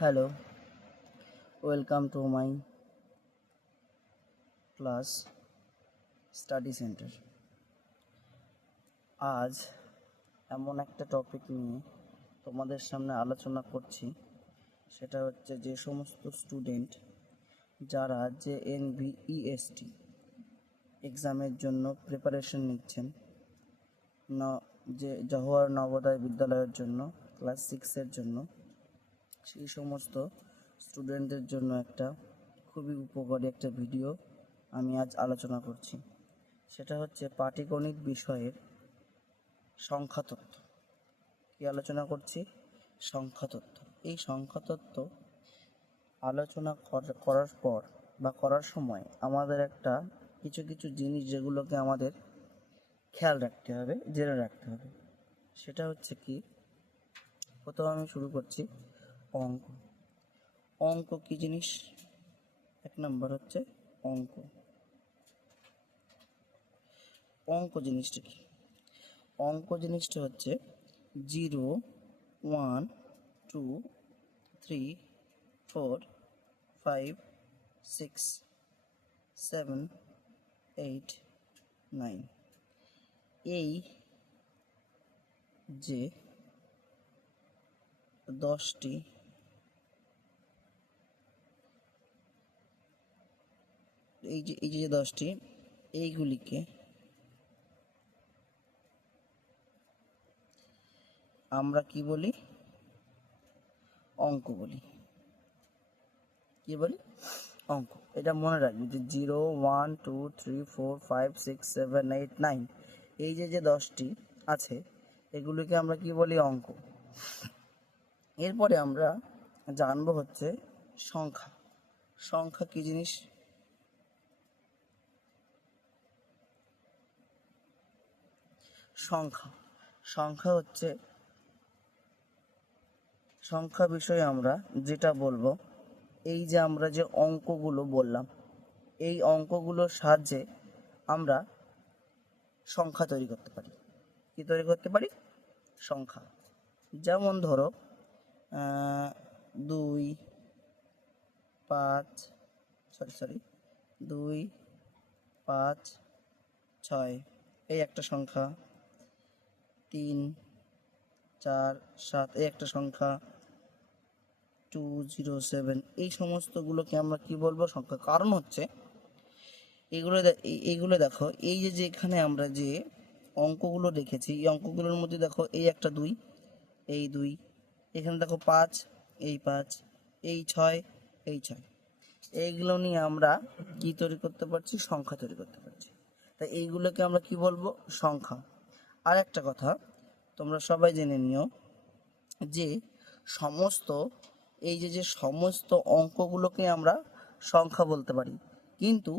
Hello, welcome to my class study center. আজ এমন একটা টপিক নিয়ে তোমাদের সামনে আলোচনা করছি, সেটা হচ্ছে যে সমস্ত স্টুডেন্ট যারা JNVEST এক্সামের জন্য প্রিপারেশন নিচ্ছেন, যে জওহর নবোদয় বিদ্যালয়ের জন্য ক্লাস 6-এর জন্য, সেই সমস্ত স্টুডেন্টদের জন্য একটা খুবই উপকারী একটা ভিডিও আমি আজ আলোচনা করছি। সেটা হচ্ছে পাটিগণিত বিষয়ের সংখ্যাতত্ত্ব। কি আলোচনা করছি? সংখ্যাতত্ত্ব। এই সংখ্যাতত্ত্ব আলোচনা করার পর বা করার সময় আমাদের একটা কিছু কিছু জিনিস যেগুলোকে আমাদের খেয়াল রাখতে হবে, জেনে রাখতে হবে। সেটা হচ্ছে কি, প্রথমে আমি শুরু করছি অঙ্ক। অঙ্ক কি জিনিস? এক নম্বর হচ্ছে অঙ্ক। অঙ্ক জিনিসটা কি? অঙ্ক জিনিসটা হচ্ছে 0, 1, 2, 3, 4, 5, 6, 7, 8, 9। এই যে 10টি এই যে 10টি, এইগুলিকে আমরা কি বলি? অঙ্ক বলি। কি বলি? অঙ্ক। এটা মনে রাখবি যে 0, 1, 2, 3, 4, 5, 6, 7, 8, 9, এই যে 10টি আছে, এগুলিকে আমরা কি বলি? অঙ্ক। এরপরে আমরা জানবো হচ্ছে সংখ্যা। সংখ্যা কি জিনিস? সংখ্যা হচ্ছে, সংখ্যা বিষয়ে আমরা যেটা বলবো, এই যে আমরা যে অঙ্কগুলো বললাম, এই অঙ্কগুলোর সাহায্যে আমরা সংখ্যা তৈরি করতে পারি। কি তৈরি করতে পারি? সংখ্যা। যেমন ধরো 2, 5, 2, 5, 6 এই একটা সংখ্যা, 3, 4, 7 এই একটা সংখ্যা, 2, 0, 7 এই সমস্তগুলোকে আমরা কি বলবো? সংখ্যা। কারণ হচ্ছে এইগুলো দেখো, এই যে এখানে আমরা যে অঙ্কগুলো রেখেছি, এই অঙ্কগুলোর মধ্যে দেখো এই একটা 2, এই 2, এখানে দেখো 5, এই 5, এই 6, এই 6, এইগুলো নিয়ে আমরা কি তৈরি করতে পারছি? সংখ্যা তৈরি করতে পারছি। তাই এইগুলোকে আমরা কি বলবো? সংখ্যা। আর একটা কথা তোমরা সবাই জেনে নিও যে সমস্ত এই যে সমস্ত অঙ্কগুলোকে আমরা সংখ্যা বলতে পারি, কিন্তু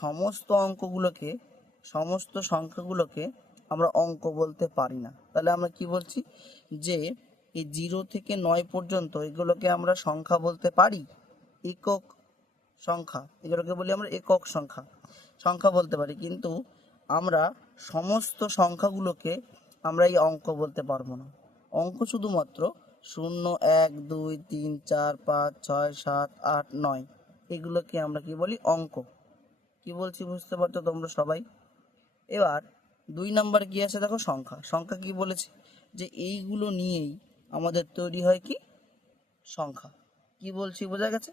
সমস্ত অঙ্কগুলোকে, সমস্ত সংখ্যাগুলোকে আমরা অঙ্ক বলতে পারি না। তাহলে আমরা কি বলছি? যে এই 0 থেকে 9 পর্যন্ত এগুলোকে আমরা সংখ্যা বলতে পারি, একক সংখ্যা। এগুলোকে বলি আমরা একক সংখ্যা, সংখ্যা বলতে পারি, কিন্তু আমরা সমস্ত সংখ্যাগুলোকে আমরা এই অঙ্ক বলতে পারবো না। অঙ্ক শুধুমাত্র 0, 1, 2, 3, 4, 5, 6, 7, 8, 9 এগুলোকে আমরা কি বলি? অঙ্ক। কি বলছি বুঝতে পারছো তোমরা সবাই? এবার 2 নাম্বার কি আছে দেখো? সংখ্যা। সংখ্যা কি বলেছি? যে এইগুলো নিয়েই আমাদের তৈরি হয় কি? সংখ্যা। কি বলছি বোঝা গেছে?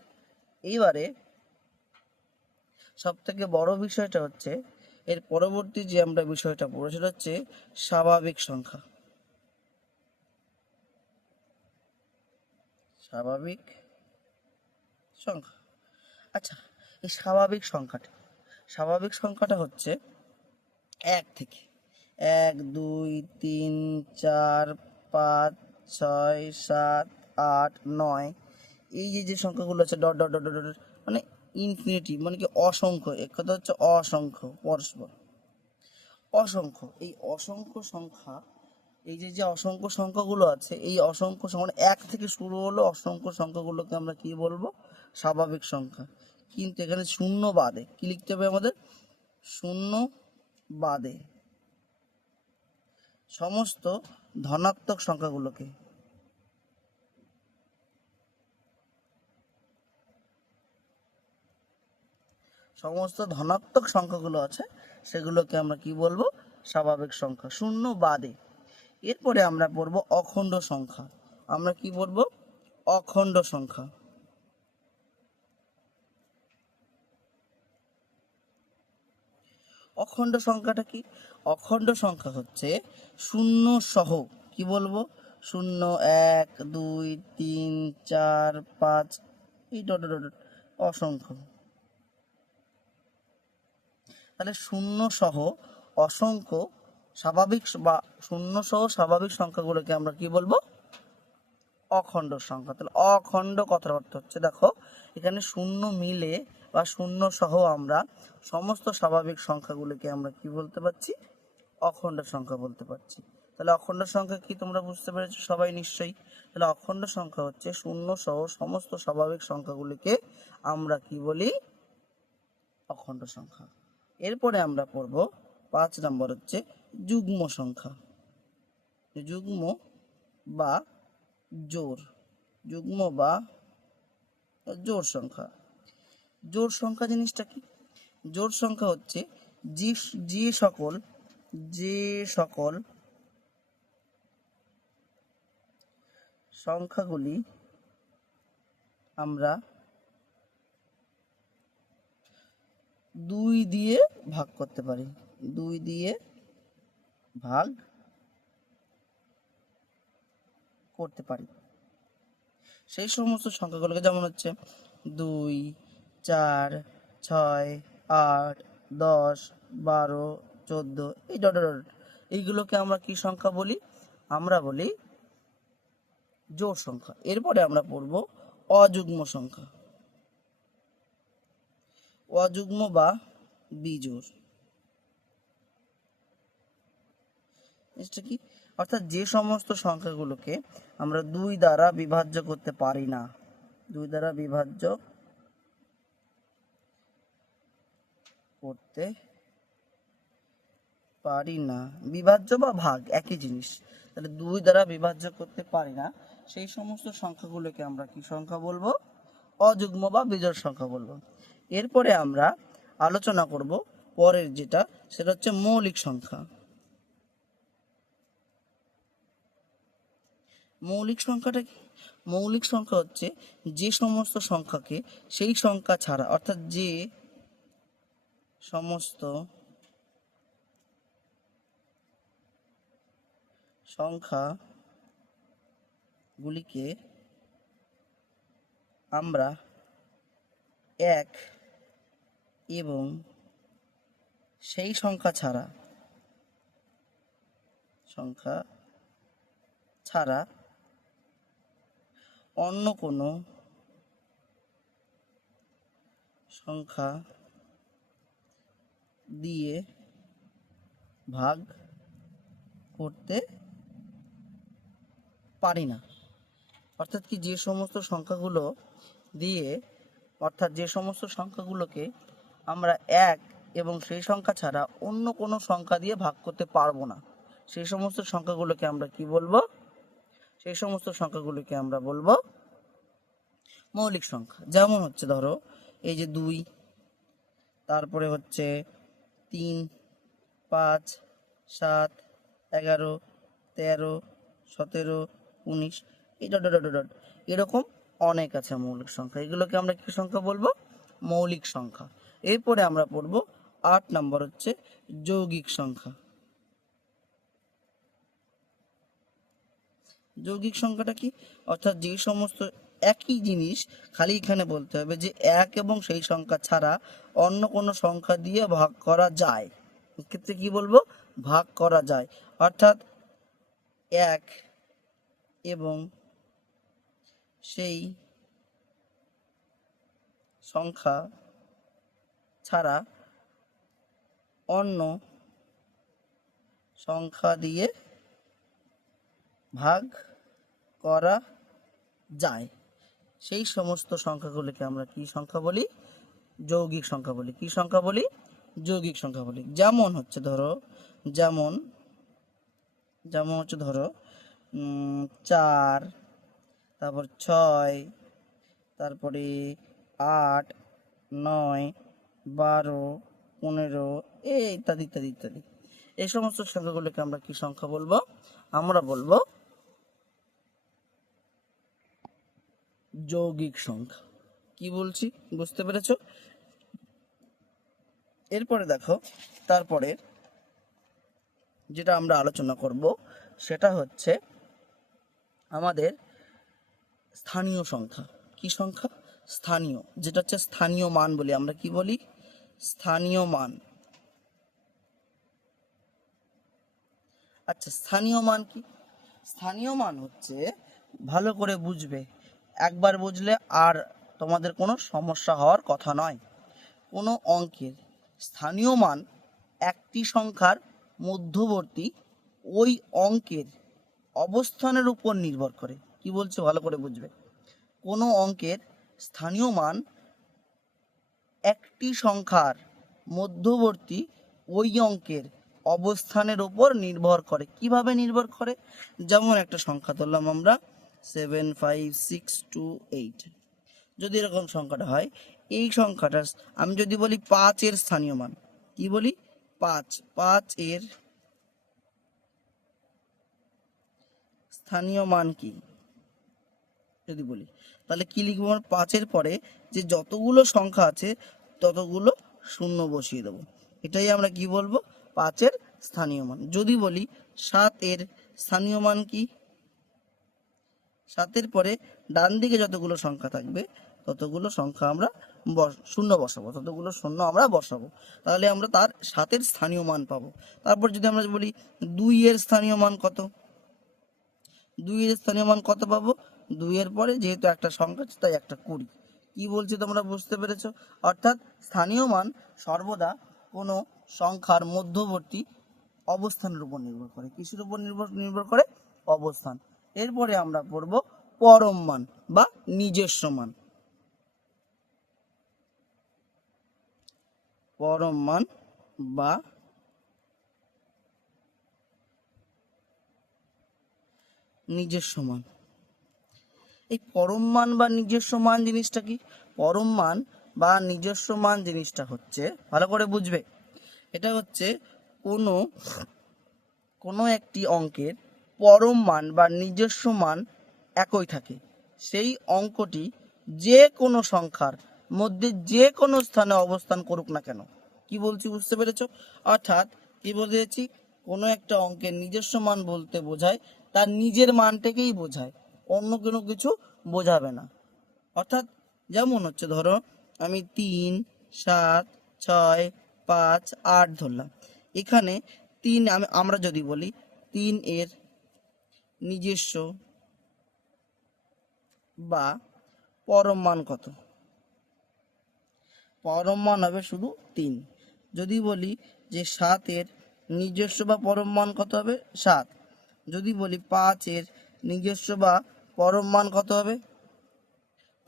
এইবারে সব থেকে বড় বিষয়টা হচ্ছে, এর পরবর্তী যে আমরা বিষয়টা পড়বো সেটা হচ্ছে স্বাভাবিক সংখ্যা। স্বাভাবিক সংখ্যা। আচ্ছা, এই স্বাভাবিক সংখ্যাটা হচ্ছে 1 থেকে 1, 2, 3, 4, 5, 6, 7, 8, 9 এই যে সংখ্যাগুলো আছে, dot dot dot dot dot, মানে ইনফিনিটি, মানে কি অসংখ্য। এক কথা হচ্ছে অসংখ্য, পরস্পর অসংখ্য। এই অসংখ্য সংখ্যা, এই যে অসংখ্য সংখ্যাগুলো আছে, এই অসংখ্য সংখ্যা মানে 1 থেকে শুরু হলো অসংখ্য সংখ্যাগুলোকে আমরা কি বলবো? স্বাভাবিক সংখ্যা। কিন্তু এখানে শূন্য বাদে কি লিখতে হবে আমাদের? শূন্য বাদে সমস্ত ধনাত্মক সংখ্যাগুলোকে, সমস্ত ধনাত্মক সংখ্যাগুলো আছে সেগুলোকে আমরা কি বলবো? স্বাভাবিক সংখ্যা, শূন্য বাদে। এরপরে আমরা পড়বো অখণ্ড সংখ্যা। আমরা কি বলবো? অখণ্ড সংখ্যা। অখণ্ড সংখ্যাটা কি? অখণ্ড সংখ্যা হচ্ছে শূন্য সহ, কি বলবো? 0 1 2 3 4 5 এই ডট ডট ডট অসংখ্য। তাহলে শূন্য সহ অসংখ্য স্বাভাবিক বা শূন্য সহ স্বাভাবিক সংখ্যাগুলোকে আমরা কি বলবো? অখণ্ড সংখ্যা। তাহলে অখণ্ড কথার অর্থ হচ্ছে, দেখো এখানে শূন্য মিলে বা শূন্য সহ আমরা সমস্ত স্বাভাবিক সংখ্যাগুলোকে আমরা কি বলতে পারছি? অখণ্ড সংখ্যা বলতে পারছি। তাহলে অখণ্ড সংখ্যা কি তোমরা বুঝতে পেরেছো সবাই নিশ্চয়ই? তাহলে অখণ্ড সংখ্যা হচ্ছে শূন্য সহ সমস্ত স্বাভাবিক সংখ্যাগুলিকে আমরা কি বলি? অখণ্ড সংখ্যা। এরপরে আমরা পড়ব 5 নম্বর হচ্ছে যুগ্ম সংখ্যা। যুগ্ম বা জোড়, যুগ্ম বা জোড় সংখ্যা। জোড় সংখ্যা জিনিসটা কি? জোড় সংখ্যা হচ্ছে যে সকল সংখ্যাগুলি আমরা 2 দিয়ে ভাগ করতে পারি, 2 দিয়ে ভাগ করতে পারি সেই সমস্ত সংখ্যাগুলোকে, যেমন হচ্ছে 2 4 6 8 10 12 14 এই ডট ডট ডট, এইগুলোকে আমরা কি সংখ্যা বলি? আমরা বলি জোড় সংখ্যা। এরপরে আমরা পড়ব অযুগ্ম সংখ্যা। অযুগ্ম বা বিজোড় জিনিসটা কি? অর্থাৎ যে সমস্ত সংখ্যাগুলোকে আমরা 2 দ্বারা বিভাজ্য করতে পারি না, 2 দ্বারা বিভাজ্য করতে পারি না, বিভাজ্য বা ভাগ একই জিনিস। তাহলে 2 দ্বারা বিভাজ্য করতে পারি না সেই সমস্ত সংখ্যাগুলোকে আমরা কি সংখ্যা বলবো? অযুগ্ম বা বিজোড় সংখ্যা বলবো। এরপরে আমরা আলোচনা করব পরের যেটা, সেটা হচ্ছে মৌলিক সংখ্যা। মৌলিক সংখ্যাটা কি? মৌলিক সংখ্যা হচ্ছে যে সমস্ত সংখ্যাকে সেই সংখ্যা ছাড়া, অর্থাৎ যে সমস্ত সংখ্যাগুলিকে আমরা 1 এবং সেই সংখ্যা ছাড়া অন্য কোনো সংখ্যা দিয়ে ভাগ করতে পারি না। অর্থাৎ কি, যে সমস্ত সংখ্যাগুলো দিয়ে, অর্থাৎ যে সমস্ত সংখ্যাগুলোকে আমরা 1 এবং সেই সংখ্যা ছাড়া অন্য কোনো সংখ্যা দিয়ে ভাগ করতে পারবো না, সেই সমস্ত সংখ্যাগুলোকে আমরা কি বলবো? সেই সমস্ত সংখ্যাগুলোকে আমরা বলবো মৌলিক সংখ্যা। যেমন হচ্ছে ধরো এই যে 2, তারপরে হচ্ছে 3 5 7 11 13 17 19 এই ডট ডট ডট, এরকম অনেক আছে মৌলিক সংখ্যা। এগুলোকে আমরা কি সংখ্যা বলবো? মৌলিক সংখ্যা। এরপরে আমরা পড়বো 8 নম্বর হচ্ছে যৌগিক সংখ্যা। যৌগিক সংখ্যাটা কি? অর্থাৎ যে সমস্ত একই জিনিস, খালি এখানে বলতে হবে যে 1 এবং সেই সংখ্যা ছাড়া অন্য কোনো সংখ্যা দিয়ে ভাগ করা যায়। এক্ষেত্রে কি বলবো? ভাগ করা যায়। অর্থাৎ 1 এবং সেই সংখ্যা ছাড়া অন্য সংখ্যা দিয়ে ভাগ করা যায় সেই সমস্ত সংখ্যাগুলিকে আমরা কি সংখ্যা বলি? যৌগিক সংখ্যা বলি। কি সংখ্যা বলি? যৌগিক সংখ্যা বলি। যেমন হচ্ছে ধরো, যেমন হচ্ছে ধরো 4, তারপর 6, তারপরে 8 9 12, 15 ইত্যাদি ইত্যাদি ইত্যাদি। এই সমস্ত সংখ্যাগুলোকে আমরা কি সংখ্যা বলবো? আমরা বলবো যৌগিক সংখ্যা। কি বলছি বুঝতে পেরেছো? এরপরে দেখো, তারপরে যেটা আমরা আলোচনা করব সেটা হচ্ছে আমাদের স্থানীয় সংখ্যা। কি সংখ্যা? স্থানীয়, যেটা হচ্ছে স্থানীয় মান বলি আমরা। কি বলি? স্থানীয় মান। আচ্ছা, স্থানীয় মান কি? স্থানীয় মান হচ্ছে, ভালো করে বুঝবে, একবার বুঝলে আর তোমাদের কোনো সমস্যা হওয়ার কথা নয়। কোনো অঙ্কের স্থানীয় মান একটি সংখ্যার মধ্যবর্তী ওই অঙ্কের অবস্থানের উপর নির্ভর করে। কি বলছে ভালো করে বুঝবে। কোনো অঙ্কের স্থানীয় মান একটি সংখ্যার মধ্যবর্তী ওই অঙ্কের অবস্থানের উপর নির্ভর করে। কিভাবে নির্ভর করে? যেমন একটা সংখ্যা ধরলাম আমরা 75628। যদি এরকম সংখ্যাটা হয়, এই সংখ্যাটা আমি যদি বলি 5 এর স্থানীয় মান, কি বলি? 5 এর স্থানীয় মান কি যদি বলি, তাহলে কি লিখবো? 5 এর পরে যে যতগুলো সংখ্যা আছে ততগুলো শূন্য বসিয়ে দেবো। এটাই আমরা কি বলবো? 5 এর স্থানীয় মান। যদি বলি 7 এর স্থানীয় মান কি? 7 এর পরে ডান দিকে যতগুলো সংখ্যা থাকবে ততগুলো সংখ্যা আমরা শূন্য বসাবো, ততগুলো শূন্য আমরা বসাবো, তাহলে আমরা তার 7 এর স্থানীয় মান পাবো। তারপর যদি আমরা বলি 2 এর স্থানীয় মান কত? 2 এর স্থানীয় মান কত পাবো? 2 এর পরে যেহেতু একটা সংখ্যা আছে তাই একটা 20। কি বলছি তোমরা বুঝতে পেরেছো? অর্থাৎ স্থানীয় মান সর্বদা কোনো সংখ্যার মধ্যবর্তী অবস্থানের উপর নির্ভর করে। কিসের উপর নির্ভর করে? অবস্থান। এরপরে আমরা পড়ব পরম মান বা নিজস্ব মান। পরম মান বা নিজস্ব মান। এই পরম মান বা নিজস্ব মান জিনিসটা কি? পরম মান বা নিজস্ব মান জিনিসটা হচ্ছে, ভালো করে বুঝবে, এটা হচ্ছে কোনো একটি অঙ্কের পরম মান বা নিজস্ব মান একই থাকে। সেই অঙ্কটি যে কোনো সংখ্যার মধ্যে যে কোনো স্থানে অবস্থান করুক না কেন। কি বলছি বুঝতে পেরেছো? অর্থাৎ কি বলেছি, কোনো একটা অঙ্কের নিজস্ব মান বলতে বোঝায় তার নিজের মানটাকেই বোঝায়, অন্য কোনো কিছু বোঝাবে না। অর্থাৎ যেমন হচ্ছে, ধরো আমি 3, 7, 6, 5, 8 ধরলাম। এখানে 3 আমরা যদি বলি 3 এর নিজস্ব বা পরম মান কত? পরম মান হবে শুধু 3। যদি বলি যে 7 এর নিজস্ব বা পরম মান কত হবে? 7। যদি বলি 5 এর নিজস্ব বা পরম মান কত হবে?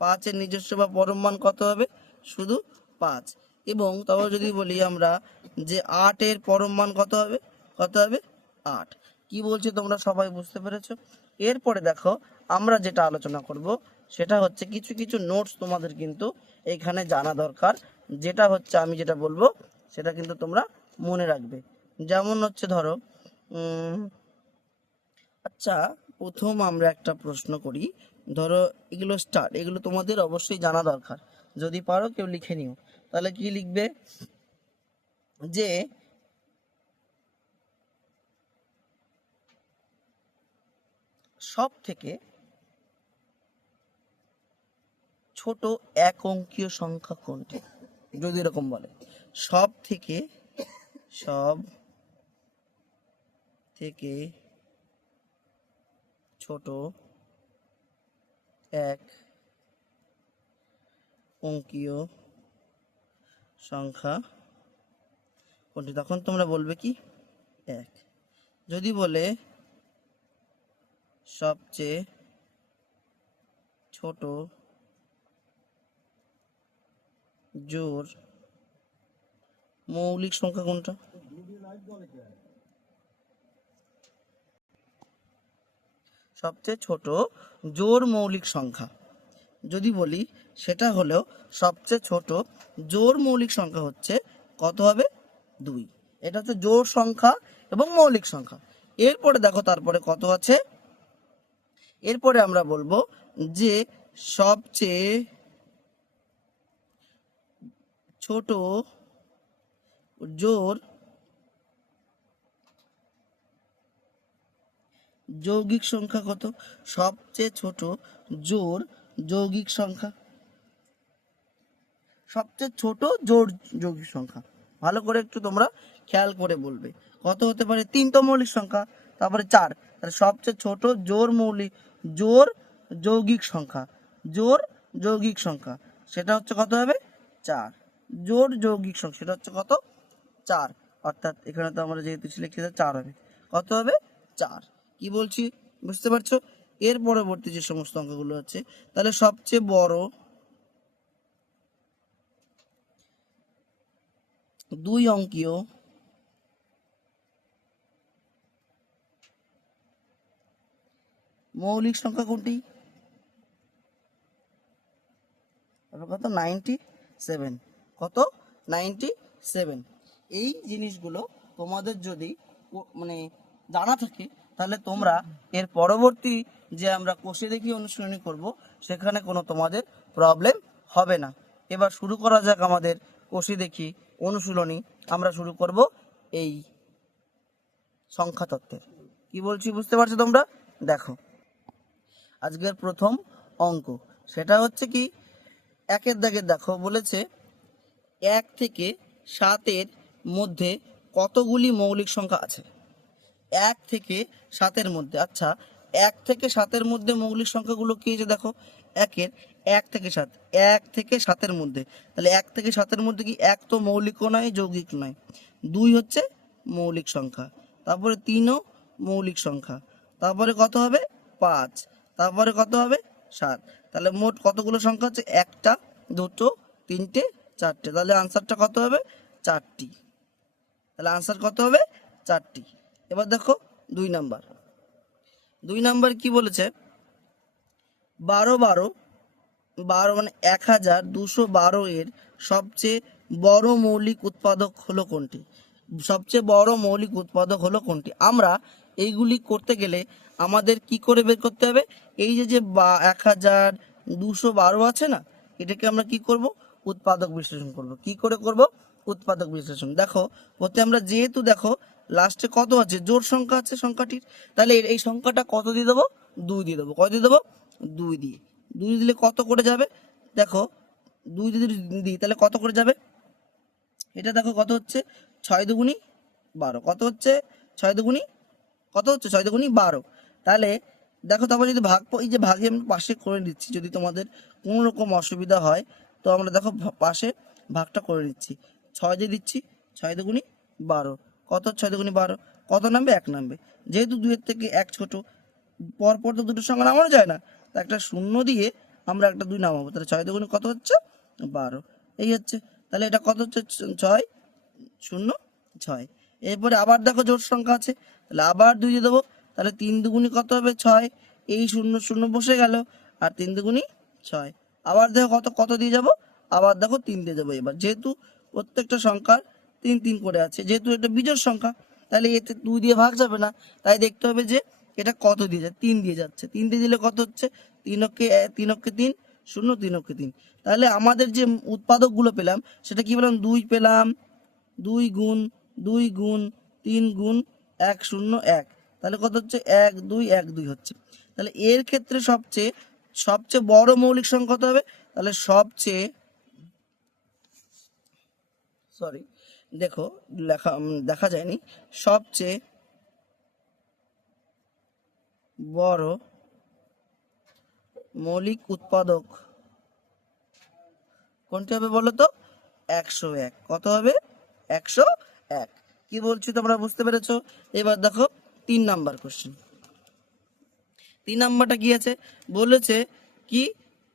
5 এর নিজস্ব বা পরম মান কত হবে? শুধু 5। এবং তারপর যদি বলি আমরা যে 8 এর পরম মান কত হবে? কত হবে? 8। কি বলছি তোমরা সবাই বুঝতে পেরেছো? এরপরে দেখো, আমরা যেটা আলোচনা করব সেটা হচ্ছে কিছু কিছু নোটস তোমাদের কিন্তু এখানে জানা দরকার। যেটা হচ্ছে আমি যেটা বলবো সেটা কিন্তু তোমরা মনে রাখবে। যেমন হচ্ছে ধরো, আচ্ছা, প্রথম আমরা একটা প্রশ্ন করি। ধরো এগুলো এগুলো তোমাদের অবশ্যই জানা দরকার, যদি পারো কেউ লিখে নিও। তাহলে কি লিখবে? যে সব থেকে ছোট এক অঙ্কীয় সংখ্যা কোনটি? যদি এরকম বলে, সব থেকে ছোট এক অঙ্কীয় সংখ্যা কোনটি? তখন তোমরা বলবে কি? 1। যদি বলে সবচেয়ে ছোট জোড় মৌলিক সংখ্যা কোনটা? সবচেয়ে ছোট জোড় মৌলিক সংখ্যা। যদি বলি সেটা হলো সবচেয়ে ছোট জোড় মৌলিক সংখ্যা হচ্ছে কত হবে 2। এটা হচ্ছে জোড় সংখ্যা এবং মৌলিক সংখ্যা। এরপরে দেখো তারপরে কত আছে, এরপরে আমরা বলবো যে সবচেয়ে ছোট জোড় যৌগিক সংখ্যা কত, সবচেয়ে ছোট জোড় যৌগিক সংখ্যা, সবচেয়ে ছোট জোড় যৌগিক সংখ্যা ভালো করে একটু তোমরা খেয়াল করে বলবে কত হতে পারে। 3 তো মৌলিক সংখ্যা, তারপরে 4, তাহলে সবচেয়ে ছোট জোড় যৌগিক সংখ্যা, জোড় যৌগিক সংখ্যা সেটা হচ্ছে কত হবে 4। জোড় যৌগিক সংখ্যা সেটা হচ্ছে কত 4, অর্থাৎ এখানে তো আমরা যেহেতু লিখেছি 4 হবে, কত হবে 4। কি বলছি বুঝতে পারছো। এর পরবর্তী যে সমস্ত অঙ্কগুলো আছে, তাহলে সবচেয়ে বড় 2 অঙ্কীয় মৌলিক সংখ্যা কোনটি, কত 97, কত 97। এই জিনিসগুলো তোমাদের যদি মানে জানা থাকে তাহলে তোমরা এর পরবর্তী যে আমরা কোষে দেখি অনুশীলনী করব সেখানে কোনো তোমাদের প্রবলেম হবে না। এবার শুরু করা যাক আমাদের কোষে দেখি অনুশীলনী। আমরা শুরু করব এই সংখ্যা তত্ত্বের। কি বলছি বুঝতে পারছো তোমরা। দেখো আজকের প্রথম অঙ্ক সেটা হচ্ছে কি, 1 দাগের দেখো বলেছে 1 থেকে 7 মধ্যে কতগুলি মৌলিক সংখ্যা আছে। 1 থেকে 7 মধ্যে, আচ্ছা 1 থেকে 7 মধ্যে মৌলিক সংখ্যাগুলো কি আছে দেখো, 1 থেকে 7, 1 থেকে 7 মধ্যে, তাহলে 1 থেকে 7 মধ্যে কি 1 তো মৌলিকও নয় যৌগিক নয়, 2 হচ্ছে মৌলিক সংখ্যা, তারপরে 3ও মৌলিক সংখ্যা, তারপরে কত হবে 5, তারপরে কত হবে 7। তাহলে মোট কতগুলো সংখ্যা হচ্ছে 1টা 2টো 3টে 4টে, তাহলে আনসারটা কত হবে 4টি। তাহলে আনসার কত হবে 4টি। এবার দেখো 2 নাম্বার কি বলেছে, 12 মানে 1212 এর সবচেয়ে বড় মৌলিক উৎপাদক হলো কোনটি, সবচেয়ে বড় মৌলিক উৎপাদক হলো কোনটি। আমরা এইগুলি করতে গেলে আমাদের কি করে বের করতে হবে, এই যে 1212 আছে না, এটাকে আমরা কি করব উৎপাদক বিশ্লেষণ করব। কি করে করব উৎপাদক বিশ্লেষণ। দেখো প্রথমে আমরা যেহেতু দেখো লাস্টে কত আছে জোড় সংখ্যা আছে সংখ্যাটির, তাহলে এই সংখ্যাটা কত দিয়ে দেবো 2 দিয়ে দেবো। কত দিয়ে দেবো 2 দিয়ে, 2 দিলে কত করে যাবে দেখো, 2 যদি দিই তাহলে কত করে যাবে, এটা দেখো কত হচ্ছে 6 দুগুণী 12, কত হচ্ছে 6 দুগুণী কত হচ্ছে 6 দুগুণী 12। তাহলে দেখো তারপর যদি ভাগ, এই যে ভাগে আমি পাশে করে দিচ্ছি, যদি তোমাদের কোনো রকম অসুবিধা হয় তো আমরা দেখো পাশে ভাগটা করে নিচ্ছি, 6 দিয়ে দিচ্ছি 6 দুগুণী 12, কত 6 দুগুণী 12, কত নামবে 1 নামবে, যেহেতু 2 এর থেকে 1 ছোট, পরপর তো দুটো সংখ্যা নামানো যায় না, তা একটা শূন্য দিয়ে আমরা একটা 2 নামাবো, তাহলে 6 দুগুণী কত হচ্ছে 12, এই হচ্ছে। তাহলে এটা কত হচ্ছে 6 0 6। এরপরে আবার দেখো জোড় সংখ্যা আছে, তাহলে আবার 2 দিয়ে দেবো, তাহলে 3 দুগুণী কত হবে 6, এই 0 0 বসে গেল, আর 3 দুগুণী 6। আবার দেখো কত দিয়ে যাব, আবার দেখো 3 দিয়ে যাবো। এবার যেহেতু প্রত্যেকটা সংখ্যার 3 3 করে আছে, যেহেতু এটা বিজোড় সংখ্যা তাহলে এতে 2 দিয়ে ভাগ যাবে না, তাই দেখতে হবে যে এটা কত দিয়ে যাচ্ছে, 3 দিয়ে যাচ্ছে। 3 দিয়ে দিলে কত হচ্ছে 3 অক্ষে 3 0 3 অক্ষে 3। তাহলে আমাদের যে উৎপাদকগুলো পেলাম সেটা কি পেলাম, 2 পেলাম, 2 গুণ 3 গুণ 1 0 1, তাহলে কত হচ্ছে 1 2 1 2 হচ্ছে। তাহলে এর ক্ষেত্রে সবচেয়ে বড় মৌলিক সংখ্যা কত হবে, তাহলে দেখো দেখা যায়নি, সবচেয়ে বড় মৌলিক উৎপাদক কোনটি হবে বলো তো 101, কত হবে 101। কি বলছি তোমরা বুঝতে পেরেছো। এবার দেখো 3 নাম্বার কোশ্চেন, 3 নাম্বারটা কি আছে বলেছে কি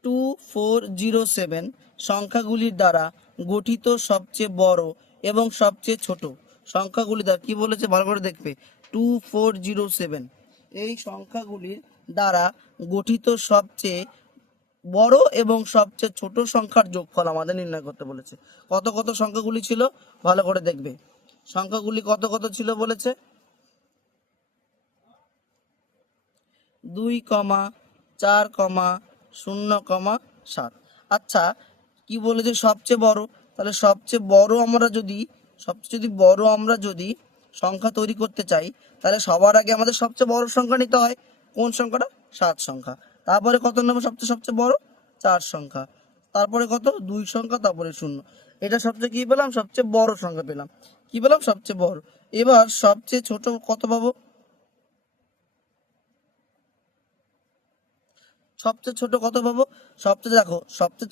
2407 সংখ্যাগুলির দ্বারা গঠিত সবচেয়ে বড় এবং সবচেয়ে ছোট সংখ্যাগুলি দ্বারা, কি বলেছে ভালো করে দেখবে, 2407 এই সংখ্যাগুলির দ্বারা গঠিত সবচেয়ে বড় এবং সবচেয়ে ছোট সংখ্যার যোগফল আমাদের নির্ণয় করতে বলেছে। কত কত সংখ্যাগুলি ছিল ভালো করে দেখবে। সংখ্যাগুলি কত কত ছিল বলেছে 2,4,0,7। আচ্ছা কি বলেছে সবচেয়ে বড়, তাহলে সবচেয়ে বড় আমরা যদি সংখ্যা তৈরি করতে চাই তাহলে সবার আগে আমাদের সবচেয়ে বড় সংখ্যা নিতে হয়। কোন সংখ্যাটা? 7 সংখ্যা। তারপরে কত নেব সবচেয়ে বড়? 4 সংখ্যা। তারপরে কত? 2 সংখ্যা, তারপরে 0। এটা সবচেয়ে কি পেলাম? সবচেয়ে বড় সংখ্যা পেলাম। কি পেলাম? সবচেয়ে বড়। এবার সবচেয়ে ছোট কত পাবো? সবচেয়ে ছোট কত পাবো? সবচেয়ে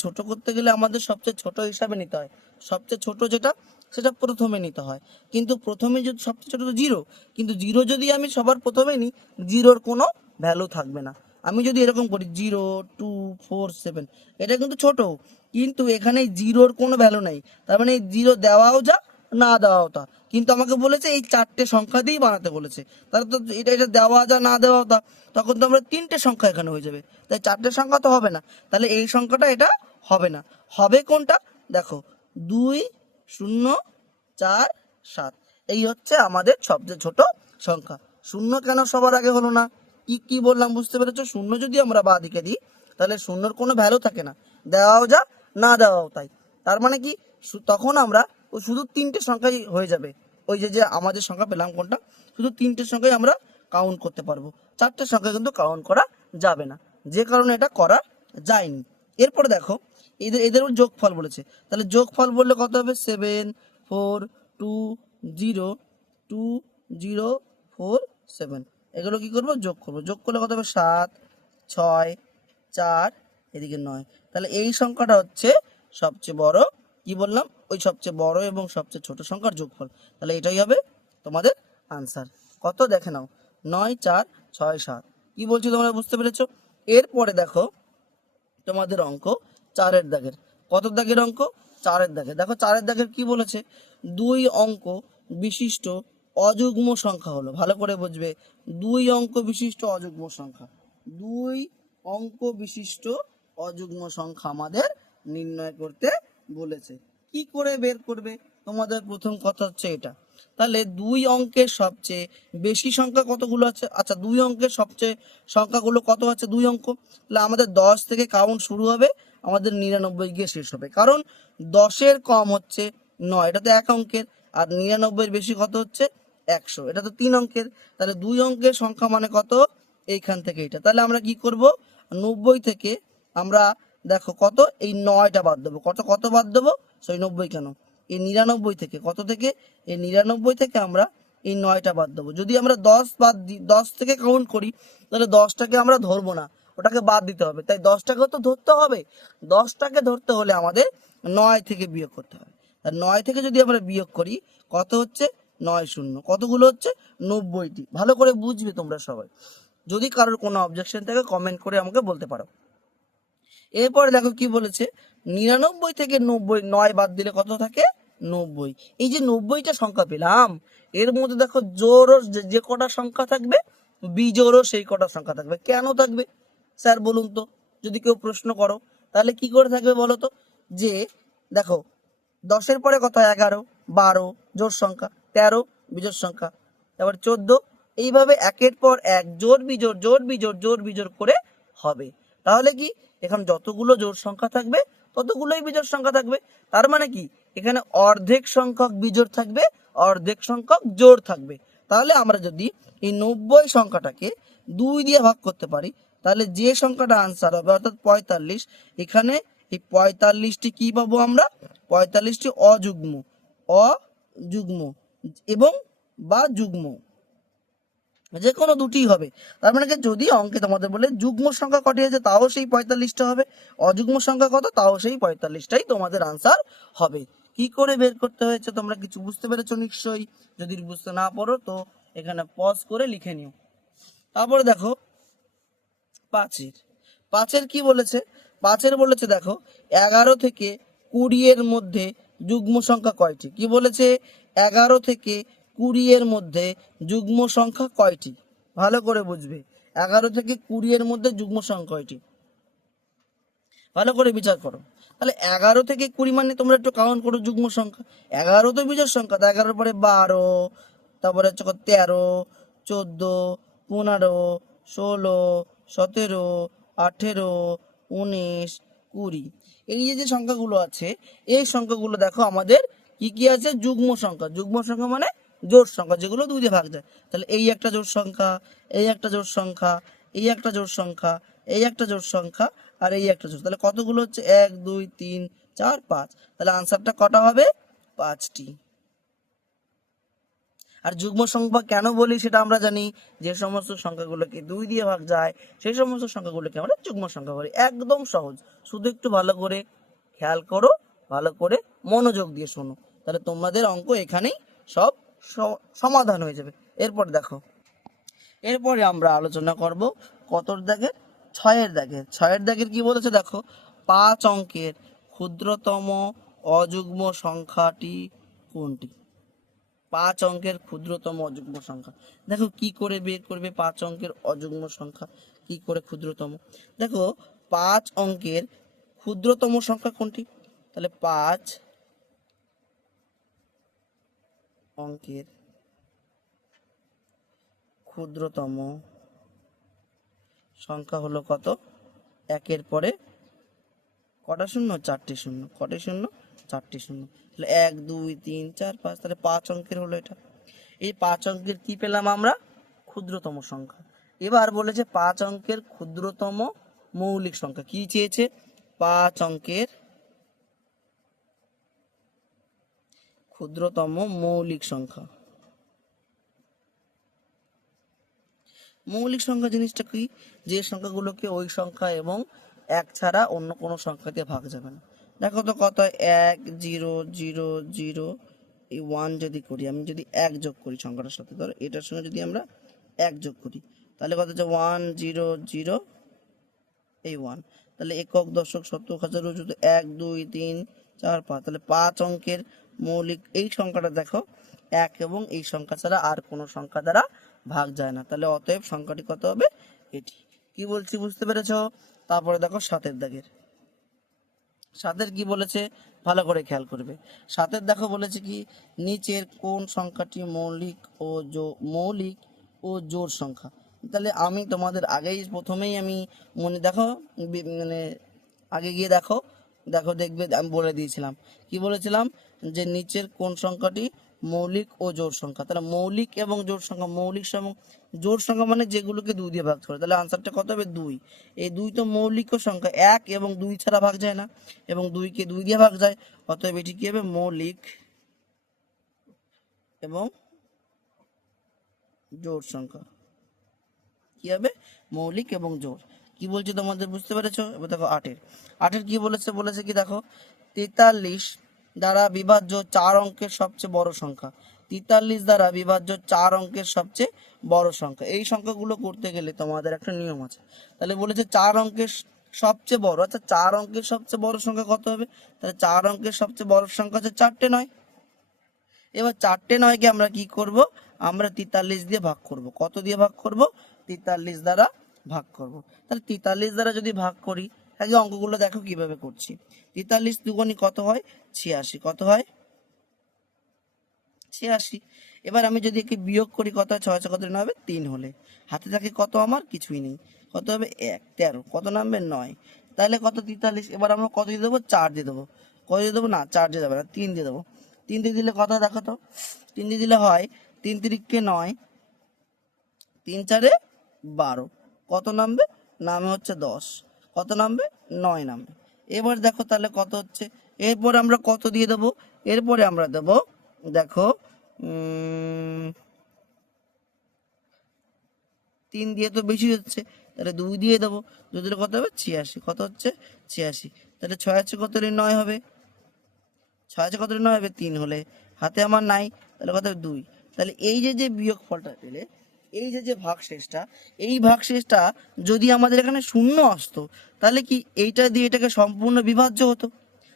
ছোট করতে গেলে আমাদের সবচেয়ে ছোট হিসাবে নিতে হয়। সবচেয়ে ছোট যেটা সেটা প্রথমে নিতে হয়। কিন্তু প্রথমে যদি সবচেয়ে ছোট তো 0, কিন্তু 0 যদি আমি সবার প্রথমে নিই, 0-র কোনো ভ্যালু থাকবে না। আমি যদি এরকম করি 0, 2, 4, 7, এটা কিন্তু ছোট, কিন্তু এখানে 0-র কোনো ভ্যালু নাই। তার মানে 0 দেওয়াও যা, না দেওয়াও তা। কিন্তু আমাকে বলেছে এই 4টে সংখ্যা দিয়েই বানাতে বলেছে। তাহলে তো এটা দেওয়া যা, না দেওয়া তা, তখন তো আমরা 3টে সংখ্যা এখানে হয়ে যাবে। তাই 4টে সংখ্যা তো হবে না। তাহলে এই সংখ্যাটা এটা হবে না। হবে কোনটা? দেখো 2, 0, 4, 7। এই হচ্ছে আমাদের সবচেয়ে ছোট সংখ্যা। 0 কেন সবার আগে হলো না? কি বললাম বুঝতে পেরেছো? 0 যদি আমরা বাঁ দিকে দিই তাহলে 0-র কোনো ভ্যালু থাকে না, দেওয়াও যা, না দেওয়াও তাই। তার মানে কি তখন আমরা শুধু 3টে সংখ্যাই হয়ে যাবে। ওই যে আমাদের সংখ্যা পেলাম কোনটা, শুধু 3টে সংখ্যাই আমরা কাউন্ট করতে পারবো। 4টে সংখ্যা কিন্তু কাউন্ট করা যাবে না, যে কারণে এটা করা যায়নি। এরপরে দেখো এদের যোগফল বলেছে। তাহলে যোগফল বললে কত হবে? 7, 4, 2, 0, 2, 0, 4, 7। এগুলো কি করবো? যোগ করবো। যোগ করলে কত হবে? 7, 6, 4, এদিকে 9। তাহলে এই সংখ্যাটা হচ্ছে সবচেয়ে বড়। কি বললাম? ওই সবচেয়ে বড় এবং সবচেয়ে ছোট সংখ্যার যোগফল। তাহলে এটাই হবে তোমাদের আনসার। কত দেখে নাও, 9, 4, 6, 7। কি বলছি তোমরা বুঝতে পেরেছো? এরপরে দেখো তোমাদের অঙ্ক 4-এর দাগের। কত দাগের অঙ্ক? 4-এর দাগের। দেখো 4-এর দাগের কি বলেছে? 2 অঙ্ক বিশিষ্ট অযুগ্ম সংখ্যা হলো, ভালো করে বুঝবে, 2 অঙ্ক বিশিষ্ট অযুগ্ম সংখ্যা। 2 অঙ্ক বিশিষ্ট অযুগ্ম সংখ্যা আমাদের নির্ণয় করতে বলেছে। কি করে বের করবে? তোমাদের প্রথম কথা হচ্ছে এটা। তাহলে 2 অঙ্কের সবচেয়ে বেশি সংখ্যা কতগুলো আছে? আচ্ছা 2 অঙ্কের সবচেয়ে সংখ্যাগুলো কত আছে? 2 অঙ্ক। তাহলে আমাদের 10 থেকে কাউন্ট শুরু হবে, আমাদের 99 গিয়ে শেষ হবে। কারণ 10-এর কম হচ্ছে 9, এটা তো 1 অঙ্কের। আর 99-এর বেশি কত হচ্ছে? 100, এটা তো 3 অঙ্কের। তাহলে 2 অঙ্কের সংখ্যা মানে কত? এইখান থেকে এটা। তাহলে আমরা কি করব? 90 থেকে আমরা দেখো কত, এই 9টা বাদ দেবো। কত কত বাদ দেবো? সরি 90 কেন, এই 99 থেকে, কত থেকে? এই 99 থেকে আমরা এই 9টা বাদ দেবো। যদি আমরা 10 বাদ দিই, 10 থেকে কাউন্ট করি, তাহলে 10টাকে আমরা ধরবো না, ওটাকে বাদ দিতে হবে। তাই 10টাকে তো ধরতে হবে। 10টাকে ধরতে হলে আমাদের 9 থেকে বিয়োগ করতে হবে। আর 9 থেকে যদি আমরা বিয়োগ করি কত হচ্ছে? 9 শূন্য কতগুলো হচ্ছে? 90টি। ভালো করে বুঝবে তোমরা সবাই। যদি কারোর কোনো অবজেকশন থাকে কমেন্ট করে আমাকে বলতে পারো। এরপরে দেখো কি বলেছে? 99 থেকে 9 বাদ দিলে কত থাকে? 90। এই যে 90টা সংখ্যা পেলাম, এর মধ্যে দেখো জোড়ও যে কটা সংখ্যা থাকবে, বিজোড়ও সেই কটা সংখ্যা থাকবে। কেন থাকবে স্যার বলুন তো? যদি কেউ প্রশ্ন করো তাহলে কি করে থাকবে বলো তো? যে দেখো 10-এর পরে কত? 11, 12 জোড় সংখ্যা, 13 বিজোড় সংখ্যা, তারপর 14। এইভাবে একের পর এক জোড় বিজোড় জোড় বিজোড় জোড় বিজোড় করে হবে। তাহলে কি এখানে যতগুলো জোড় সংখ্যা থাকবে ততগুলোই বিজোড় সংখ্যা থাকবে। তার মানে কি এখানে অর্ধেক সংখ্যক বিজোড় থাকবে, অর্ধেক সংখ্যক জোড় থাকবে। তাহলে আমরা যদি এই 90 সংখ্যাটাকে 2 দিয়ে ভাগ করতে পারি তাহলে যে সংখ্যাটা আনসার হবে অর্থাৎ 45, এখানে এই 45টি কি পাবো আমরা? 45টি অযুগ্ম, অযুগ্ম এবং বা যুগ্ম, যে কোনো দুটি হবে। তার মানে কি যদি অঙ্কে তোমাদের বলে যুগ্ম সংখ্যা কটি আছে তাও সেই 45টা হবে, অযুগ্ম সংখ্যা কত তাও সেই 45টাই তোমাদের আনসার হবে। কি করে বের করতে হয়েছে তোমরা কিছু বুঝতে পেরেছো নিশ্চয়ই। যদি বুঝতে না পারো তো এখানে পজ করে লিখে নিও। তারপরে দেখো 5-এর কি বলেছে? 5-এর বলেছে দেখো 11 থেকে 20-এর মধ্যে যুগ্ম সংখ্যা কয়টি? কি বলেছে? 11 থেকে 20-এর মধ্যে যুগ্ম সংখ্যা কয়টি? ভালো করে বুঝবে। 11 থেকে 20-এর মধ্যে যুগ্ম সংখ্যা কয়টি? ভালো করে বিচার করো। তাহলে 11 থেকে 20 মানে তোমরা একটু কাউন্ট করো যুগ্ম সংখ্যা। 11 তো বিজোড় সংখ্যা, তো 11 পরে 12, তারপরে হচ্ছে 13, 14, 15, 16, 17, 18, 19, 20। এই যে সংখ্যাগুলো আছে, এই সংখ্যাগুলো দেখো আমাদের কি কি আছে, যুগ্ম সংখ্যা। যুগ্ম সংখ্যা মানে জোড় সংখ্যা, যেগুলো 2 দিয়ে ভাগ যায়। তাহলে এই একটা জোড় সংখ্যা, এই একটা জোড় সংখ্যা, এই একটা জোড় সংখ্যা, এই একটা জোড় সংখ্যা, আর এই একটা জোড়। তাহলে কতগুলো হচ্ছে, 1 2 3 4 5। তাহলে আনসারটা কটা হবে, 5টি। আর যুগ্ম সংখ্যা কেন বলি সেটা আমরা জানি, যে সমস্ত সংখ্যাগুলোকে 2 দিয়ে ভাগ যায় সেই সমস্ত সংখ্যাগুলোকে আমরা যুগ্ম সংখ্যা বলি। একদম সহজ, শুধু একটু ভালো করে খেয়াল করো, ভালো করে মনোযোগ দিয়ে শোনো, তাহলে তোমাদের অঙ্ক এখানেই সব সমাধান হয়ে যাবে। এরপর দেখো, এরপরে আমরা আলোচনা করব কতর দাগের, 6-এর দাগের। 6-এর দাগের কি বলেছে দেখো, 5 অঙ্কের ক্ষুদ্রতম অযুগ্ম সংখ্যাটি কোনটি? 5 অঙ্কের ক্ষুদ্রতম অযুগ্ম সংখ্যা। দেখো কি করে বের করবে 5 অঙ্কের অযুগ্ম সংখ্যা, কি করে ক্ষুদ্রতম। দেখো 5 অঙ্কের ক্ষুদ্রতম সংখ্যা কোনটি? তাহলে 5 অঙ্কের ক্ষুদ্রতম সংখ্যা হলো কত? 1-এর পরে কটা শূন্য? 4টি শূন্য। কটি শূন্য? 4টি শূন্য। তাহলে 1 2 3 4 5, তাহলে 5 অঙ্কের হলো এটা। এই 5 অঙ্কের কি পেলাম আমরা? ক্ষুদ্রতম সংখ্যা। এবার বলেছে 5 অঙ্কের ক্ষুদ্রতম মৌলিক সংখ্যা। কি চেয়েছে? 5 অঙ্কের ক্ষুদ্রতম মৌলিক সংখ্যা। মৌলিক সংখ্যা জিনিসটা কি? যে সংখ্যাগুলোকে ওই সংখ্যা এবং 1 ছাড়া অন্য কোনো সংখ্যা দিয়ে ভাগ যাবে না। দেখো তো কত, 1 0 0 0, এই 1 যদি করি, আমি যদি 1 যোগ করি সংখ্যাটার সাথে, ধরো এটার সঙ্গে যদি আমরা 1 যোগ করি, তাহলে কত হচ্ছে 1 0 0, এই 1। তাহলে একক দশক শতক হাজার অযুত 1 2 3 4 5। তাহলে 5 অঙ্কের মৌলিক এই সংখ্যাটা দেখো 1 এবং এই সংখ্যা ছাড়া আর কোনো সংখ্যা দ্বারা ভাগ যায় না। তাহলে অতএব সংখ্যাটি কত হবে? এটি। কি বলছি বুঝতে পেরেছো? তারপরে দেখো 7-এর দাগের। 7-এর কি বলেছে ভালো করে খেয়াল করবে। 7-এর দেখো বলেছে কি, নিচের কোন সংখ্যাটি মৌলিক ও জোড় সংখ্যা। তাহলে আমি তোমাদের আগেই প্রথমেই আমি দেখো মানে আগে গিয়ে দেখো, দেখবে আমি বলে দিয়েছিলাম। কি বলেছিলাম? যে নিচের কোন সংখ্যাটি মৌলিক ও জোড় সংখ্যা। তাহলে মৌলিক এবং জোড় সংখ্যা, মৌলিক এবং জোড় সংখ্যা মানে যেগুলোকে 2 দিয়ে ভাগ করে। তাহলে আনসারটা কত হবে? 2। এই 2 তো মৌলিক সংখ্যা, 1 এবং 2 ছাড়া ভাগ যায় না, এবং 2কে 2 দিয়ে ভাগ যায়। অতএব এটি কি হবে? মৌলিক এবং জোড় সংখ্যা। কি হবে? মৌলিক এবং জোড়। কি বলছে তোমাদের বুঝতে পেরেছো? এবার দেখো 8-এর কি বলেছে, বলেছে কি দেখো, 43 দ্বারা বিভাজ্য 4 অঙ্কের সবচেয়ে বড় সংখ্যা। 43 দ্বারা বিভাজ্য 4 অঙ্কের সবচেয়ে বড় সংখ্যা। এই সংখ্যাগুলো করতে গেলে তোমাদের একটা নিয়ম আছে। তাহলে বলেছে 4 অঙ্কের সবচেয়ে বড়। আচ্ছা 4 অঙ্কের সবচেয়ে বড় সংখ্যা কত হবে? তাহলে 4 অঙ্কের সবচেয়ে বড় সংখ্যা হচ্ছে 4টে 9। এবার 4টে 9কে আমরা কি করব? আমরা 43 দিয়ে ভাগ করব। কত দিয়ে ভাগ করব? 43 দ্বারা ভাগ করব। তাহলে 43 দ্বারা যদি ভাগ করি, আগে অঙ্কগুলো দেখো কিভাবে করছি। 43 দুগুণে কত হয়? 86। কত হয়? 86। এবার আমি যদি একে বিয়োগ করি, কত হয়? 6 কত হবে? 3 হলে হাতে থাকে কত? আমার কিছুই নেই। কত হবে? 1 13। কত নামবে? 9। তাহলে কত? 43। এবার আমরা কত দিয়ে দেবো? 4 দিয়ে দেবো। কত দিয়ে দেবো? না 4 দিয়ে যাবে না, 3 দিয়ে দেবো। 3 দিয়ে দিলে কত দেখো তো? 3 দিয়ে দিলে হয় 3 3 9, 3 4 12। কত নামবে? নামে হচ্ছে 10। কত নামবে? 9 নামবে। এবার দেখো তাহলে কত হচ্ছে। এরপরে আমরা কত দিয়ে দেবো? এরপরে আমরা দেবো দেখো 3 দিয়ে তো বেশি হচ্ছে, তাহলে 2 দিয়ে দেবো। 2 দিলে কত হবে? 86। কত হচ্ছে? 86। তাহলে 6 আছে কত? 9 হবে। 6 আছে কত? 9 হবে। 3 হলে হাতে আমার নাই, তাহলে কত হবে? 2। তাহলে এই যে বিয়োগ ফলটা পেলে, এই যে ভাগশেষটা, এই ভাগশেষটা যদি আমাদের এখানে শূন্য আসতো, তাহলে কি এইটা দিয়ে এটাকে সম্পূর্ণ বিভাজ্য হতো,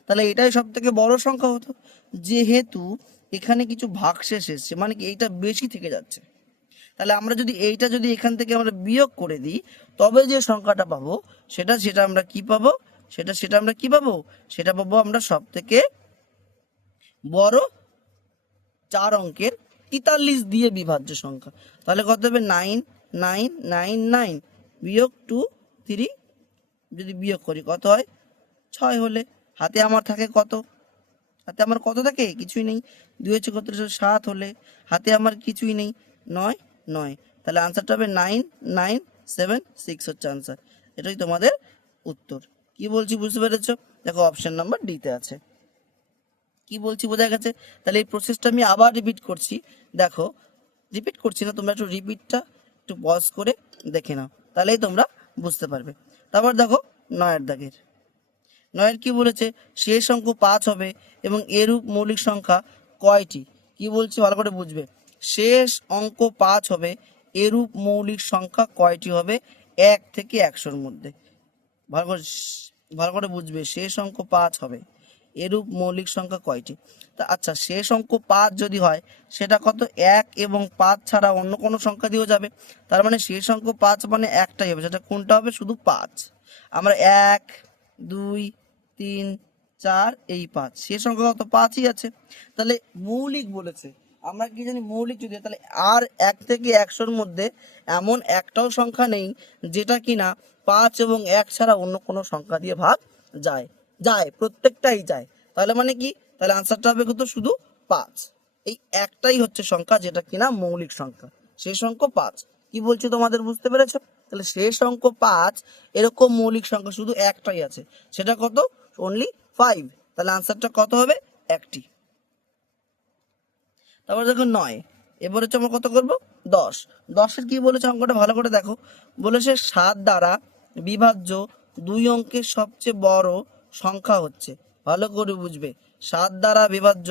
তাহলে এটাই সব থেকে বড় সংখ্যা হতো। যেহেতু এখানে কিছু ভাগশেষ এসছে, মানে কি এইটা বেশি থেকে যাচ্ছে, তাহলে আমরা যদি এইটা যদি এখান থেকে আমরা বিয়োগ করে দিই, তবে যে সংখ্যাটা পাবো সেটা আমরা কি পাবো? সেটা সেটা আমরা কি পাবো, সেটা পাবো আমরা সব থেকে বড় 4 অঙ্কের 43 দিয়ে বিভাজ্য সংখ্যা। তাহলে কত হবে 9999 বিয়োগ 2 3, যদি বিয়োগ করি কত হয় 6 হলে হাতে আমার থাকে কত, হাতে আমার কত থাকে, কিছুই নেই। 2 হচ্ছে কত 7 হলে হাতে আমার কিছুই নেই, 9 9। তাহলে আনসারটা হবে 9976 হচ্ছে আনসার। এটাই তোমাদের উত্তর। কি বলছি বুঝতে পেরেছো? দেখো অপশন নাম্বার ডিতে আছে। কি বলছি বোঝা গেছে? তাহলে এই প্রসেসটা আমি আবার রিপিট করছি, দেখো রিপিট করছি না, তোমরা একটু রিপিটটা একটু পজ করে দেখে নাও, তাহলেই তোমরা বুঝতে পারবে। তারপর দেখো 9 দাগের, 9 কি বলেছে, শেষ অঙ্ক 5 হবে এবং এরূপ মৌলিক সংখ্যা কয়টি? কি বলছি ভালো করে বুঝবে, শেষ অঙ্ক 5 হবে, এরূপ মৌলিক সংখ্যা কয়টি হবে 1 থেকে 100-র মধ্যে। ভালো করে বুঝবে, শেষ অঙ্ক 5 হবে, এরূপ মৌলিক সংখ্যা কয়টি। তা আচ্ছা, শেষ অঙ্ক 5 যদি হয় সেটা কত, 1 এবং 5 ছাড়া অন্য কোনো সংখ্যা দিয়েও যাবে। তার মানে শেষ অঙ্ক 5 মানে একটাই হবে, সেটা কোনটা হবে, শুধু 5। আমরা 1 2 3 4 এই 5, শেষ সংখ্যা কত 5ই আছে। তাহলে মৌলিক বলেছে, আমরা কি জানি মৌলিক যদি, তাহলে আর 1 থেকে 100-র মধ্যে এমন একটাও সংখ্যা নেই যেটা কিনা 5 এবং 1 ছাড়া অন্য কোনো সংখ্যা দিয়ে ভাগ যায়, যায় প্রত্যেকটাই যায়। তাহলে মানে কি, তাহলে আনসারটা হবে কত, শুধু 5। এই একটাই হচ্ছে সংখ্যা যেটা কিনা মৌলিক সংখ্যা, শেষ অঙ্ক 5। কি বলছি তোমাদের বুঝতে পেরেছো? তাহলে শেষ অঙ্ক 5 এরকম মৌলিক সংখ্যা শুধু একটাই আছে, সেটা কত, অনলি 5। তাহলে আনসারটা কত হবে, একটি। তারপর দেখো 9, এবার হচ্ছে আমরা কত করব, 10। 10-এর কি বলেছে অঙ্কটা ভালো করে দেখো, বলেছে 7 দ্বারা বিভাজ্য 2 অঙ্কের সবচেয়ে বড় সংখ্যা হচ্ছে। ভালো করে বুঝবে, 7 দ্বারা বিভাজ্য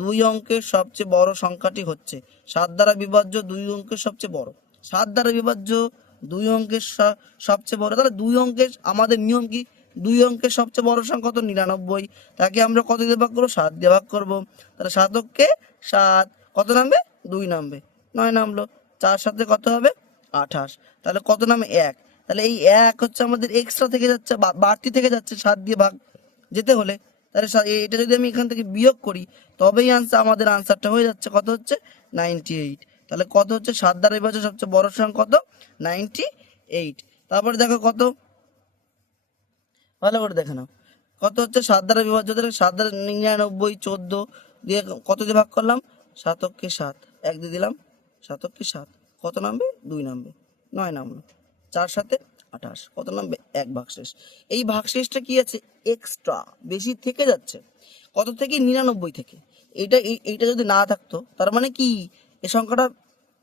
2 অঙ্কের সবচেয়ে বড় সংখ্যাটি হচ্ছে। 7 দ্বারা বিভাজ্য 2 অঙ্কের সবচেয়ে বড়, 7 দ্বারা বিভাজ্য 2 অঙ্কের সবচেয়ে বড়, তাহলে 2 অঙ্কের আমাদের নিয়ম কি, 2 অঙ্কের সবচেয়ে বড় সংখ্যা কত, 99। তাকে আমরা কত দিয়ে ভাগ করবো, 7 দিয়ে ভাগ করবো। তাহলে 7 অঙ্কে 7, কত নামবে, 2 নামবে, 9 নামলো। 4 সাথে কত হবে, 28। তাহলে কত নামে, 1। তাহলে এই 1 হচ্ছে আমাদের এক্সট্রা থেকে যাচ্ছে, বাড়তি থেকে যাচ্ছে 7 দিয়ে ভাগ যেতে হলে। তাহলে এটা যদি আমি এখান থেকে বিয়োগ করি তবেই আমাদের আনসারটা হয়ে যাচ্ছে কত হচ্ছে, 98। তাহলে কত হচ্ছে, 7 দ্বারা বিভাজ্য সবচেয়ে বড় সংখ্যা কত, 98। তারপরে দেখো কত, ভালো করে দেখে নাও, কত হচ্ছে 7 দ্বারা বিভাজ্য, তাহলে 7 দ্বারা 99, 14 দিয়ে কত দিয়ে ভাগ করলাম, 7 অক্ষে 7, 1 দিয়ে দিলাম, 7 অক্ষে 7, কত নামবে, 2 নামবে, 9 নামলো। 4 সাথে 28, কত নামবে, 1 ভাগশেষ। এই ভাগশেষটা কি আছে, এক্সট্রা বেশি থেকে যাচ্ছে, কত থেকে, 99 থেকে। এইটা যদি না থাকতো তার মানে কি, এই সংখ্যাটা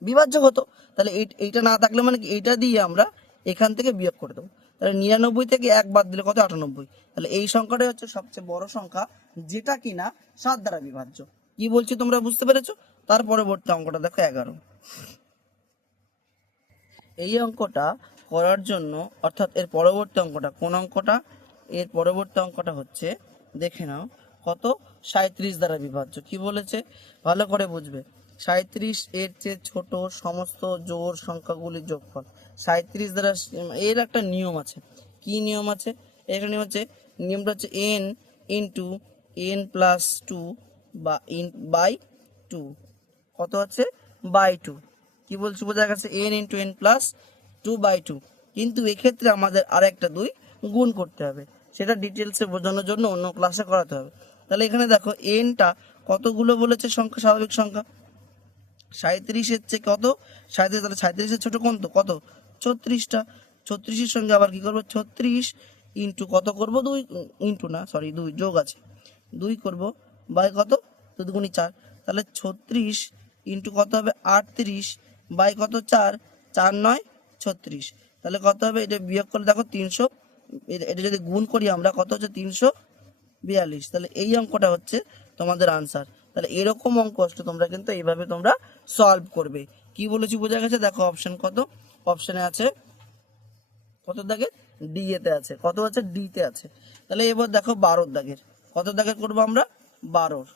বিভাজ্য হতো। তাহলে এইটা না থাকলে মানে কি, এইটা দিয়ে আমরা এখান থেকে বিয়োগ করে দেবো। তাহলে 99 থেকে 1 বাদ দিলে কত, 98। তাহলে এই সংখ্যাটাই হচ্ছে সবচেয়ে বড় সংখ্যা যেটা কিনা 7 দ্বারা বিভাজ্য। কি বলছি তোমরা বুঝতে পেরেছো? তার পরবর্তী অঙ্কটা দেখো 11। এই অঙ্কটা করার জন্য, অর্থাৎ এর পরবর্তী অঙ্কটা, কোন অঙ্কটা, এর পরবর্তী অঙ্কটা হচ্ছে, দেখে নাও কত, 37 দ্বারা বিভাজ্য। কি বলেছে ভালো করে বুঝবে, 37 এর চেয়ে ছোট সমস্ত জোড় সংখ্যাগুলির যোগফল। 37 দ্বারা, এর একটা নিয়ম আছে। কি নিয়ম আছে? একটা নিয়ম হচ্ছে, নিয়মটা হচ্ছে n ইন্টু n+2 বা বাই 2, কত আছে, বাই 2। কি বলছি বোঝা গেছে, n ইন্টু n+2/2। কিন্তু এক্ষেত্রে আমাদের আর একটা 2 গুণ করতে হবে, সেটা ডিটেলসে বোঝানোর জন্য অন্য ক্লাসে করাতে হবে। তাহলে এখানে দেখো nটা কতগুলো বলেছে সংখ্যা, স্বাভাবিক সংখ্যা, 37-এর চেয়ে কত, 37, তাহলে 37-এর ছোট কোনটা, কত, 36টা। 36-এর সঙ্গে আবার কি করবো, 36 ইন্টু কত করবো, 2 ইন্টু না, সরি 2 যোগ আছে, 2 করবো বাই কত, 2 দুগুণি 4। তাহলে 36 ইন্টু কত হবে, 38 বাই কত, 4, 4 9 36। তাহলে কত হবে, এটা বিয়োগ করলে দেখো 300, এটা যদি গুণ করি আমরা কত হচ্ছে, 342। তাহলে এই অঙ্কটা হচ্ছে তোমাদের আনসার। তাহলে এরকম অঙ্ক আসলে তোমরা কিন্তু এইভাবে তোমরা সলভ করবে। কি বলেছি বোঝা গেছে? দেখো অপশন কত, অপশনে আছে কত দাগে, ডি এতে আছে, কত আছে, ডি তে আছে। তাহলে এবার দেখো 12 দাগের, কত দাগের করবো আমরা, 12।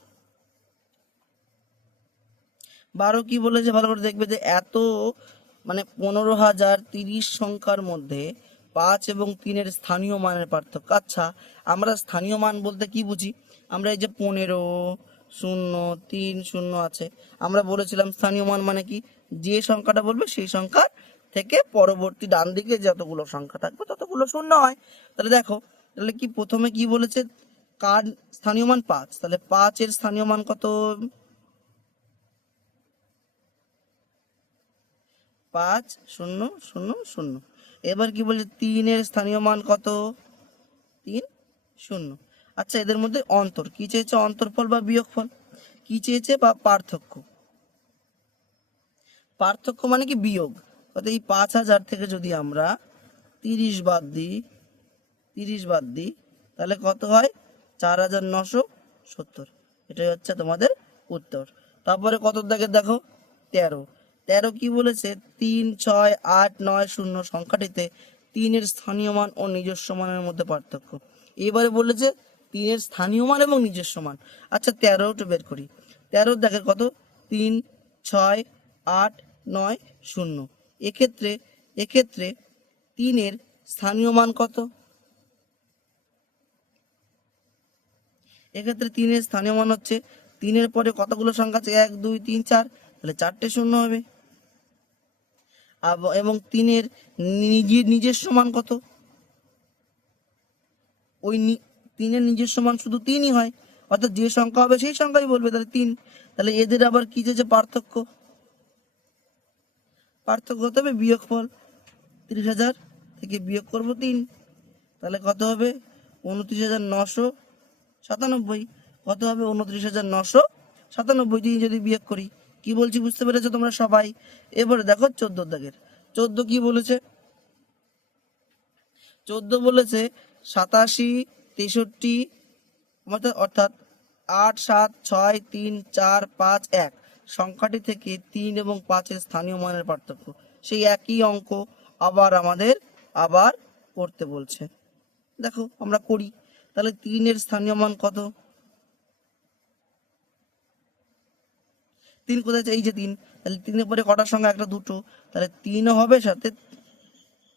12 কি বলেছে ভালো করে দেখবে, যে এত মানে 15,030 সংখ্যার মধ্যে 5 এবং 3-এর স্থানীয় মানের পার্থক্য। আচ্ছা, আমরা স্থানীয় মান বলতে কি বুঝি? আমরা এই যে 15, 0, 3, 0 আছে, আমরা বলেছিলাম স্থানীয় মান মানে কি? যে সংখ্যাটা বলবে সেই সংখ্যার থেকে পরবর্তী ডান দিকে যতগুলো সংখ্যা থাকবে ততগুলো শূন্য হয়। তাহলে দেখো, তাহলে কি প্রথমে কি বলেছে? কার স্থানীয় মান 5, তাহলে 5-এর স্থানীয় মান কত? 5, 0, 0, 0। এবার কি বলছে? 3-এর স্থানীয় মান কত? 3, 0। আচ্ছা, এদের মধ্যে অন্তর কি চেয়েছে? অন্তরফল বা বিয়োগফল কি চেয়েছে? বা পার্থক্য। পার্থক্য মানে কি? বিয়োগ। অর্থাৎ এই 5000 থেকে যদি আমরা 30 বাদ দিই, 30 বাদ দিই, তাহলে কত হয়? 4970। এটাই হচ্ছে তোমাদের উত্তর। তারপরে কত দাগের দেখো? 13। 13 কি বলেছে? 3, 6, 8, 9, 0 সংখ্যাটিতে 3-এর স্থানীয় মান ও নিজস্ব মানের মধ্যে পার্থক্য। এবারে বলেছে 3-এর স্থানীয় মান এবং নিজস্ব মান। আচ্ছা, 13টা বের করি। 13 দেখে কত? 3, 6, 8, 9, 0। এক্ষেত্রে এক্ষেত্রে 3-এর স্থানীয় মান কত? এক্ষেত্রে 3-এর স্থানীয় মান হচ্ছে, 3-এর পরে কতগুলো সংখ্যা আছে? 1, 2, 3, 4, তাহলে 4টে শূন্য হবে। এবং 3-এর নিজস্ব মান কত? ওই 3-এর নিজস্ব মান শুধু 3ই হয়, অর্থাৎ যে সংখ্যা হবে সেই সংখ্যাই বলবে, তাহলে 3। তাহলে এদের আবার কি যে পার্থক্য? পার্থক্য হতে হবে বিয়োগফল। 30,000 থেকে বিয়োগ করব 3, তাহলে কত হবে? 29,997। কত হবে? 29,997 দিয়ে যদি বিয়োগ করি। কি বলছি বুঝতে পেরেছো তোমরা সবাই? এবারে দেখো 14 দাগের। 14 কি বলেছে? 14 বলেছে 87, 63, অর্থাৎ 8, 7, 6, 3, 4, 5, 1 সংখ্যাটি থেকে 3 এবং 5-এর স্থানীয় মানের পার্থক্য। সেই একই অঙ্ক আবার করতে বলছে। দেখো আমরা করি। তাহলে 3-এর স্থানীয় মান কত? 3 কোথায় আছে? এই যে 3। তাহলে 3-এর পরে কটার সংখ্যা? একটা, দুটো। তাহলে 3ও হবে, সাথে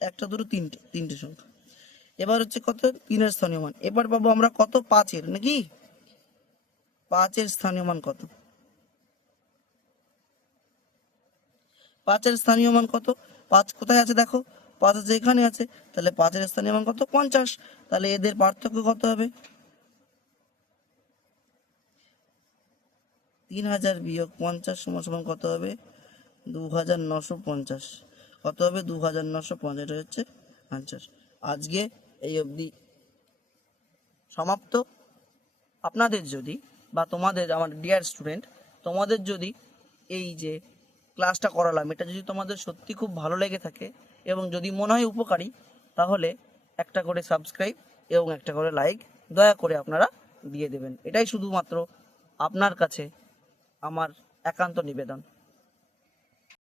একটা, দুটো, তিনটে সংখ্যা। এবার হচ্ছে কত? 3-এর স্থানীয় মান। এবার পাবো আমরা কত? 5-এর, নাকি? 5-এর স্থানীয় মান কত? 5-এর স্থানীয় মান কত? 5 কোথায় আছে দেখো? 5 আছে, এখানে আছে। তাহলে 5-এর স্থানীয় মান কত? 50। তাহলে এদের পার্থক্য কত হবে? 3000 বিয়োগ 50 সমান সমান কত হবে? 2950। কত হবে? 2950। এটা হচ্ছে আনসার। আজকে এই অবধি সমাপ্ত। আপনাদের যদি, বা তোমাদের, আমার ডিয়ার স্টুডেন্ট, তোমাদের যদি এই যে ক্লাসটা করালাম এটা যদি তোমাদের সত্যি খুব ভালো লেগে থাকে এবং যদি মনে হয় উপকারী, তাহলে একটা করে সাবস্ক্রাইব এবং একটা করে লাইক দয়া করে আপনারা দিয়ে দেবেন। এটাই শুধুমাত্র আপনার কাছে আমার একান্ত নিবেদন।